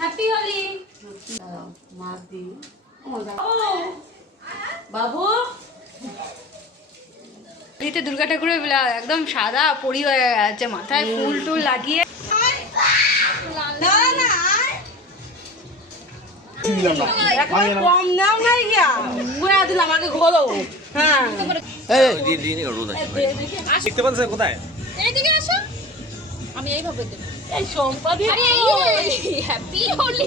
Happy Holi মাছ দিই বাবু। হোলিতে দুর্গা ঠাকুরের একদম সাদা পরি হয়ে গেছে, মাথায় ফুল টুল লাগিয়ে। কম নাও নাই গিয়া মুয়া দিলাম আগে ঘোলো। হ্যাঁ দেখতে পাচ্ছ কোথায়? এইদিকে আসো, আমি এইভাবে দেব। এই সম্পাদি হ্যাপি হোলি।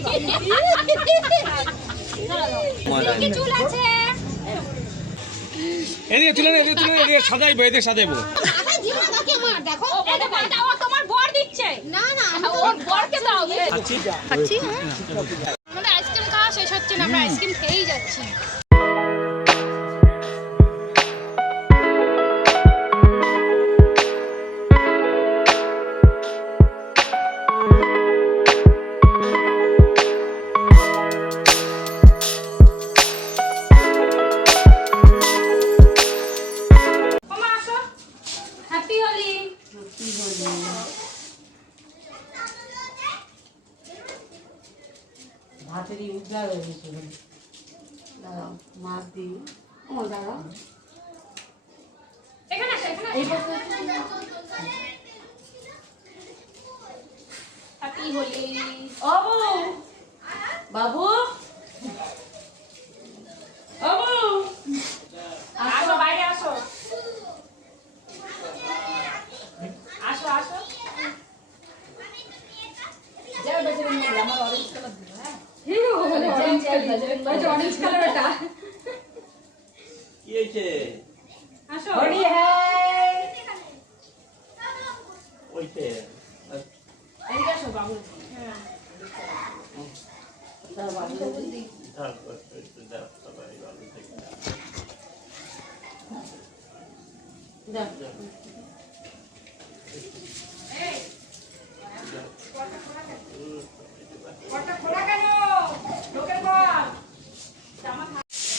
কি চুল আছে? এদিকে তুলে এদিকে তুলে এদিকে সাজাইবো, এদিকে সাজাইবো। আচ্ছা জীবন দাও আমার, দেখো এটা দাও, তোমার বর দিচ্ছে। না না ওর বরকে দাও। খাচ্ছি আমাদের আইসক্রিম খাওয়া শেষ হচ্ছে না, আমরা আইসক্রিম খেয়েই যাচ্ছি। ভাতেরই উদ্ধার হয়ে গেছে। দাঁড়াও মাছ দিই দাঁড়াও এই হ্যাপি হোলি বাবু। আসো বাইরে আসো, আসো আসো। আমার অরেঞ্জ কালার দিল। হ্যাঁ অরেঞ্জ কালার এটা। কি হয়েছে? আসো হোলি হ্যায় ওইতে এদিকে আসো বাবু।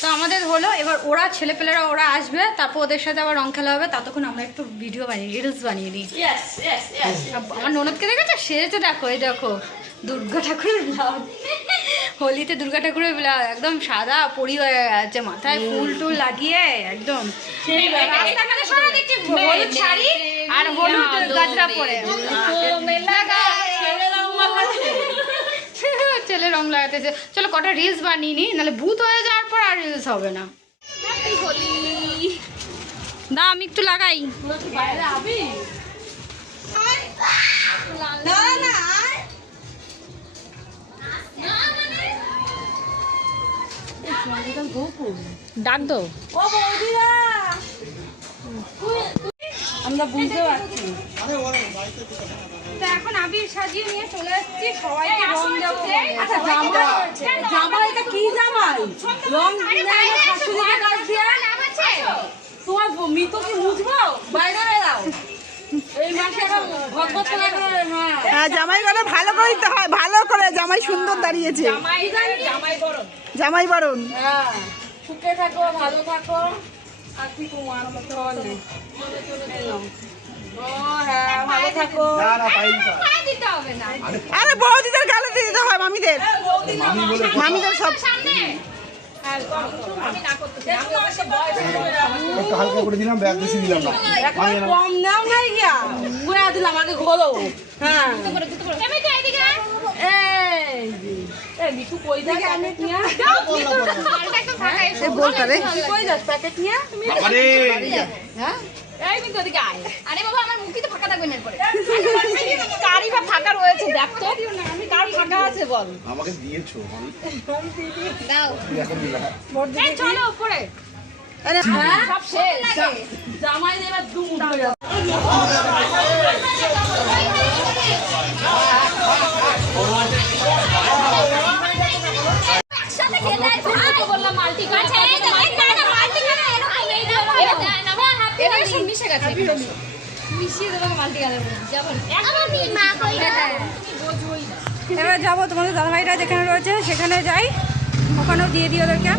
তো আমাদের হলো, এবার ওরা ছেলেপেলেরা ওরা আসবে, তারপর ওদের সাথে আবার রং খেলা হবে। ততক্ষণ আমরা একটু ভিডিও বানিয়ে রিলস বানিয়ে নিই। আমার ননদকে দেখেছো সেজেছে, দেখো এই দেখো দুর্গা ঠাকুরের ব্লাউজ। হোলিতে দুর্গা ঠাকুরের একদম সাদা পরি হয়ে গেছে, মাথায় ফুল টুল লাগিয়ে একদম রাস্তাঘাটে সবাই দেখছি হলুদ শাড়ি আর হলুদ গাজরা পরে। ছেলে রং লাগাতেছে। চলো কটা রিলস বানিয়ে নি, নাহলে ভূত হয়ে যাওয়ার পর আর রিলস হবে না। না আমি একটু লাগাই। বাইরে আবি ডাক দো। ও বৌদিরা আমরা বুঝতে পারছি। তো এখন আবির সাজিয়ে নিয়ে চলে এসেছি, সবাইকে রং দেবো। আচ্ছা জামাই এটা কি জামাই রং শাশুড়িকে কাজ দিয়ে তোমার মৃত কি বুঝবো? বাইরে বেরাও এই মাসে ঘট হ্যাঁ জামাই বরণ ভালো করে দিতে হয়, ভালো করে। জামাই সুন্দর দাঁড়িয়েছে, জামাই বরণ। হ্যাঁ সুখে থাকো, ভালো থাকো। আর কি তোমার চলে ও হ্যাঁ ভালো থাকো। দিতে হবে না, আরে বৌদিদের গালে দিয়ে দিতে হয়, মামিদের মামিদের সব। হালকা করে দিলাম, ব্যাগ বেশি দিলাম না। কম নাও নাই গিয়া মুয়া দিলাম আগে ঘোলো। হ্যাঁ এই মিঠু কই যাস প্যাকেট নিয়ে? বলতে রে কই যাস প্যাকেট নিয়ে? হ্যাঁ এই মিঠু ওদিকে আয়। আরে বাবা আমার মুখই তো ফাঁকা থাকবে না এরপরে। কারি বা ফাঁকা রয়েছে দেখ তো, আমি কার ফাঁকা আছে বল? আমাকে দিয়েছো দাও। এখন দিলাম। এই চলো উপরে, আরে হ্যাঁ সব শেষ। জামাই এবার দুম উঠে যাবে। একসাথে খেতে ভাই বললাম মাল্টি করে। আচ্ছা এই তো এই না মাল্টি করে এই না হ্যাপি হোলি মিশে গেছে। মিশিয়ে দেবো মাল্টি গানের মধ্যে যাবেন। আমি মা কই না তুমি বোঝোই না। এবার যাবো তোমাদের দাদাভাইরা যেখানে রয়েছে সেখানে যাই, ওখানেও দিয়ে দিও ওদেরকে।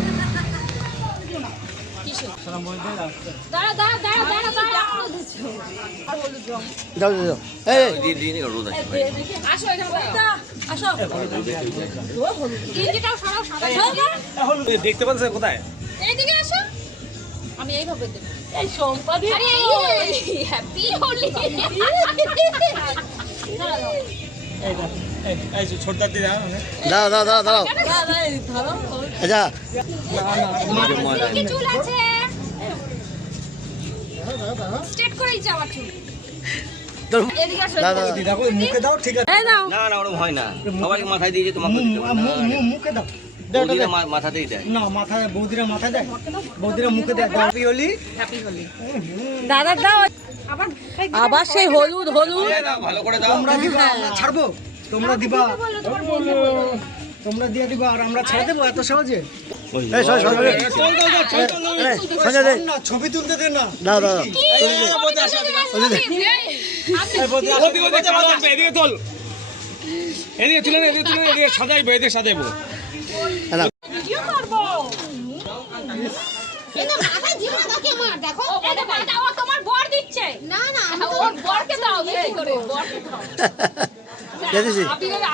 দাঁড়া দাঁড়া দাঁড়া দাঁড়া দাঁড়া যাও যাও এই দিয়ে রোদ আছে। আসো এটা আসো গেঞ্জিটাও সরাও সাদা দেখতে পাচ্ছেন কোথায়? এইদিকে আসো। আমি এইভাবে দেব। এই সম্পাদি আরে এই হ্যাপি হোলি। এই ছোট দাদি দাও। দাঁড়াও দাঁড়াও আচ্ছা কি চুল আছে? স্ট্রেট করেই যাওয়া চুল। তোর এদিকে আসো। দাদা দেখো মুখে দাও ঠিক আছে। এই নাও না না ওরকম হয় না সবাইকে মাথায় দিয়ে তোমাকে দিতে হবে না, না, না। মুখে দাও। বৌদিরা মাথাতেই দেয় না মাথায় বৌদিরা মাথায় দেয়, বৌদিরা মুখে দেয়। হ্যাপি হোলি। দাদা দাও আবার সেই হলুদ হলুদ ভালো করে দাও তোমরা দিবা আমরা ছাড়বো, তোমরা দিবা, তোমরা দিয়ে দিবা আর আমরা ছেড়ে দেবো এত সহজে? এই সঞ্জয় দে না ছবি তুলতে দে না। দাও দাও এদিকে তোল, এদিকে তুলে নে, এদিকে তুলে নে, এদিকে সাজাইবো, এদিকে সাজাইবো। এটা মাথায় দিও না কাকে মার দেখো। এটা দাও তোমার বর দিচ্ছে। না না ওর বরকে দাও বেশি করে বরকে দাও। দেখেছি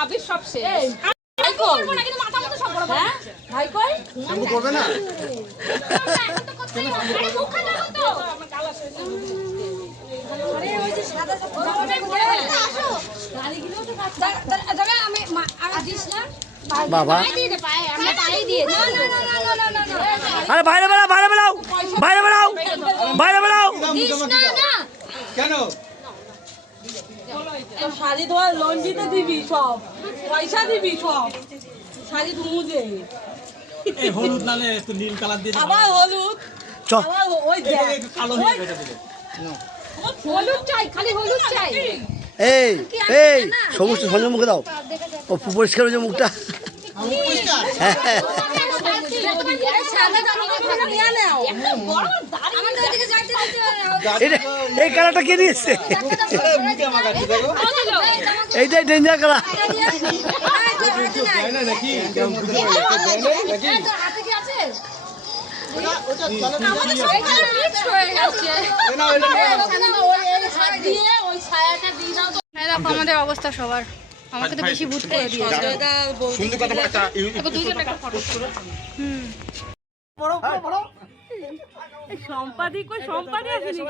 আবির সব শেষ। ভাই করব না কিন্তু মাথা মতো সব বড় বড়। ভাই কই তুমি করবে না এখন তো করতেই হবে। আরে মুখে দাও তো। আরে ওই যে সাদা সাদা আসো। গাড়িগুলো তো দাদা আমি দিস না। বাবা পায়ে দিয়ে দে পায়ে আমরা পায়ে দিয়ে না না না না না না না আরে বাইরে বেড়াও বাইরে বেড়াও বাইরে বেড়াও বাইরে বেড়াও দিস না না কেন? শাড়ি তোমার লঞ্জিতে দিবি সব পয়সা দিবি সব শাড়ি মুজে এই হলুদ নালে একটু নীল কালার দিয়ে আবার হলুদ চ আবার ওই দেখ কালো হয়ে গেছে দিলে। হলুদ চাই খালি হলুদ চাই এই এই সমস্ত সঞ্জয় মুখে দাও ও পরিষ্কার হয়েছে মুখটা হ্যাঁ হ্যাঁ এটা এই কালারটা কে দিয়েছে এইটাই ডেঞ্জার কালার আমাদের অবস্থা সবার আমাকে তো বেশি ভূত করে দিয়েছে সম্পাদি কই সম্পাদি আসেনি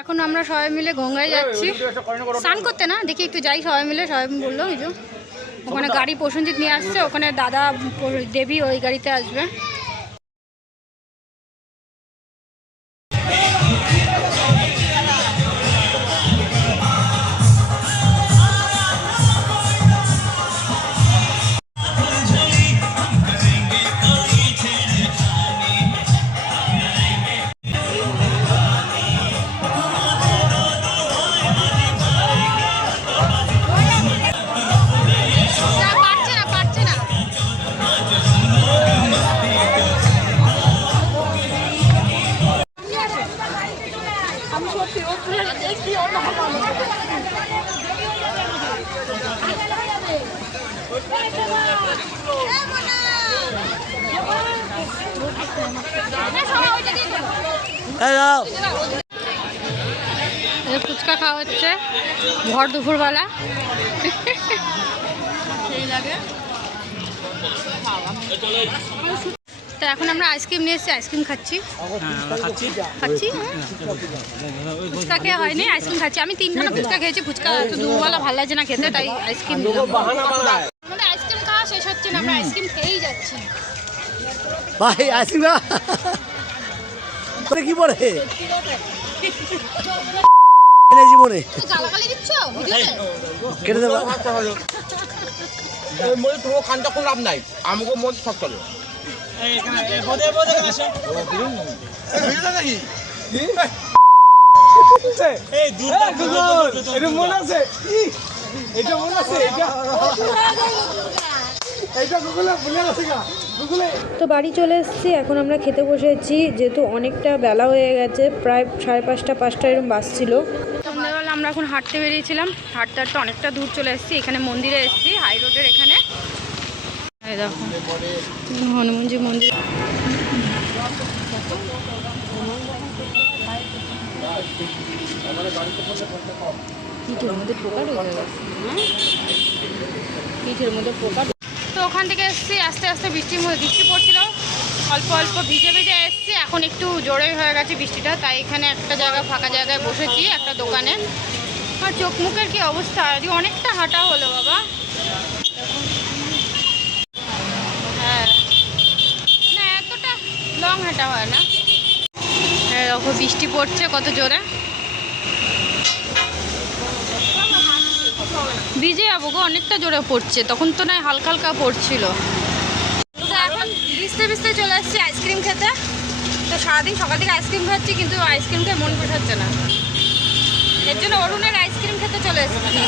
এখন আমরা সবাই মিলে গঙ্গায় যাচ্ছি স্নান করতে না দেখি একটু যাই সবাই মিলে সবাই বললো এই যে ওখানে গাড়ি প্রসেনজিৎ নিয়ে আসছে ওখানে দাদা দেবী ওই গাড়িতে আসবে ফুচকা খাওয়া হচ্ছে ভর দুপুরবেলা তো এখন আমরা আইসক্রিম নিয়ে এসেছি আইসক্রিম খাচ্ছি ফুচকা খেয়ে হয়নি আইসক্রিম খাচ্ছি আমি 3খানা ফুচকা খেয়েছি ফুচকা তো দুপুরবেলা ভালো লাগছে না খেতে তাই আইসক্রিম আমাদের আইসক্রিম খাওয়া শেষ হচ্ছে না আমরা আইসক্রিম খেয়েই যাচ্ছি ভাই আইসক্রিম কি পড়ে জীবনে গালাগালি দিচ্ছ কেটে দেবো তোমার খানটা কোনো লাভ নাই আমাকে মন সব চলে তো বাড়ি চলে এসেছি এখন আমরা খেতে বসেছি যেহেতু অনেকটা বেলা হয়ে গেছে প্রায় 5:30 এরকম বাজছিল সন্ধ্যাবেলা আমরা এখন হাঁটতে বেরিয়েছিলাম হাঁটতে হাঁটতে অনেকটা দূর চলে এসেছি এখানে মন্দিরে এসেছি হাই রোডের এখানে এই দেখো হনুমানজি মন্দির পিঠের মধ্যে পোকা ঢুকে গেছে, পিঠের মধ্যে পোকা। তো ওখান থেকে এসেছি, আস্তে আস্তে বৃষ্টি পড়ছিল, অল্প অল্প ভিজে ভিজে এসেছি। এখন একটু জোরেই হয়ে গেছে বৃষ্টিটা, তাই এখানে একটা জায়গায় ফাঁকা জায়গায় বসেছি একটা দোকানে। আর চোখ মুখের কি অবস্থা, আজকে অনেকটা হাঁটা হলো বাবা। হ্যাঁ, না এতটা লং হাঁটা হয় না। দেখো বৃষ্টি পড়ছে কত জোরে, ভিজে যাবো গো, অনেকটা জোরে পড়ছে। তখন তো নয় হালকা হালকা পড়ছিল। তো এখন ভিজতে ভিজতে চলে আসছি আইসক্রিম খেতে। তো সারাদিন সকাল থেকে আইসক্রিম খাচ্ছি, কিন্তু আইসক্রিম খেয়ে মন পোষাচ্ছে না, এর জন্য অরুণের আইসক্রিম খেতে চলে এসেছি।